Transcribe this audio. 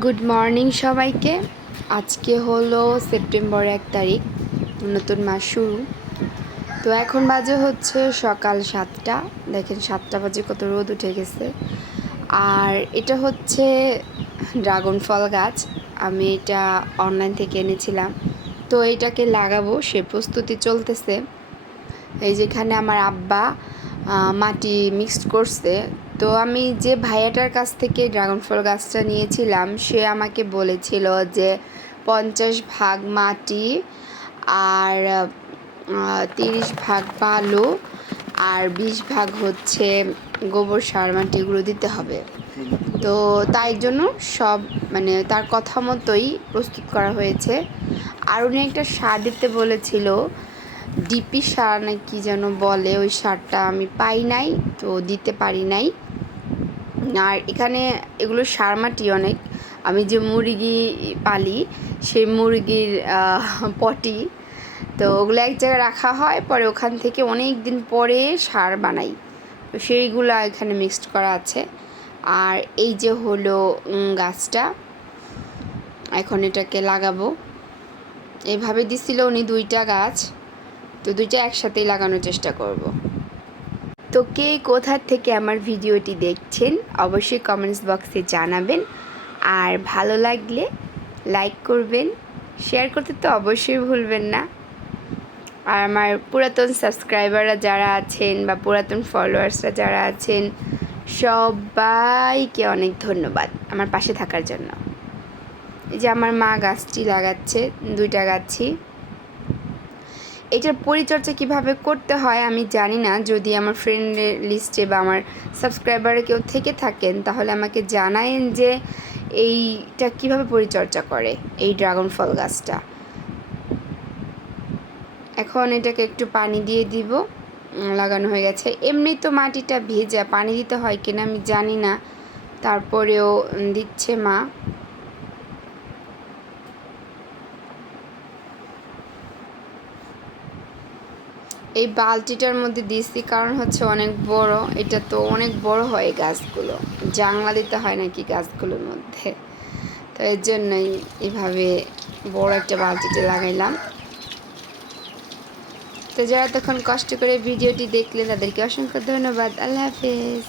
Good morning সবাইকে। আজকে হলো সেপ্টেম্বর 1 তারিখ, নতুন মাস শুরু। তো এখন বাজে হচ্ছে সকাল 7টা। দেখেন 7টা বাজে কত রোদ উঠে গেছে। আর এটা হচ্ছে ড্রাগন ফল গাছ। আমি এটা অনলাইন থেকে এনেছিলাম, তো এটাকে লাগাবো সে প্রস্তুতি চলতেছে। এই যেখানে আমার আব্বা মাটি মিক্সড করছে। তো আমি যে ভাইয়াটার কাছ থেকে ড্রাগন ফল গাছটা নিয়েছিলাম, সে আমাকে বলেছিল যে 50 ভাগ মাটি আর 30 ভাগ বালু আর 20 ভাগ হচ্ছে গোবর সার মাটি, এগুলো দিতে হবে। তো তাই জন্য সব মানে তার কথা মতোই প্রস্তুত করা হয়েছে। আর উনি একটা সার দিতে বলেছিল, ডিপি সার না কি যেন বলে, ওই সারটা আমি পাই নাই, তো দিতে পারি নাই। আর এখানে এগুলো সার মাটি অনেক। আমি যে মুরগি পালি, সেই মুরগির পটি, তো ওগুলো এক জায়গায় রাখা হয়, পরে ওখান থেকে অনেক দিন পরে সার বানাই, তো সেইগুলো এখানে মিক্সড করা আছে। আর এই যে হলো গাছটা, এখন এটাকে লাগাবো। এভাবে দিছিল উনি 2টা গাছ, তো 2টা একসাথেই লাগানোর চেষ্টা করব। তো কে কোথা থেকে আমার ভিডিওটি দেখছেন অবশ্যই কমেন্টস বক্সে জানাবেন। আর ভালো লাগলে লাইক করবেন, শেয়ার করতে তো অবশ্যই ভুলবেন না। আর আমার পুরাতন সাবস্ক্রাইবাররা যারা আছেন বা পুরাতন ফলোয়ার্সরা যারা আছেন, সবাইকে অনেক ধন্যবাদ আমার পাশে থাকার জন্য। এই যে আমার মা গাছটি লাগাচ্ছে, 2টা গাছই। এটার পরিচর্যা কিভাবে করতে হয় আমি জানি না। যদি আমার ফ্রেন্ডের লিস্টে বা আমার সাবস্ক্রাইবারে কেউ থেকে থাকেন, তাহলে আমাকে জানায়েন যে এইটা কিভাবে পরিচর্যা করে এই ড্রাগন ফল গাছটা। এখন এটাকে একটু পানি দিয়ে দিব। লাগানো হয়ে গেছে। এমনি তো মাটিটা ভেজা, পানি দিতে হয় কিনা আমি জানি না, তারপরেও দিচ্ছে মা। এই বালতিটার মধ্যে দিচ্ছি কারণ হচ্ছে অনেক বড়, এটা তো অনেক বড় হয় গাছগুলো, জাংলা দিতে হয় নাকি গাছগুলোর মধ্যে, তো এর জন্যই এভাবে বড় একটা বালতিতে লাগাইলাম। তো যারা তখন কষ্ট করে ভিডিওটি দেখলেন তাদেরকে অসংখ্য ধন্যবাদ। আল্লাহ হাফেজ।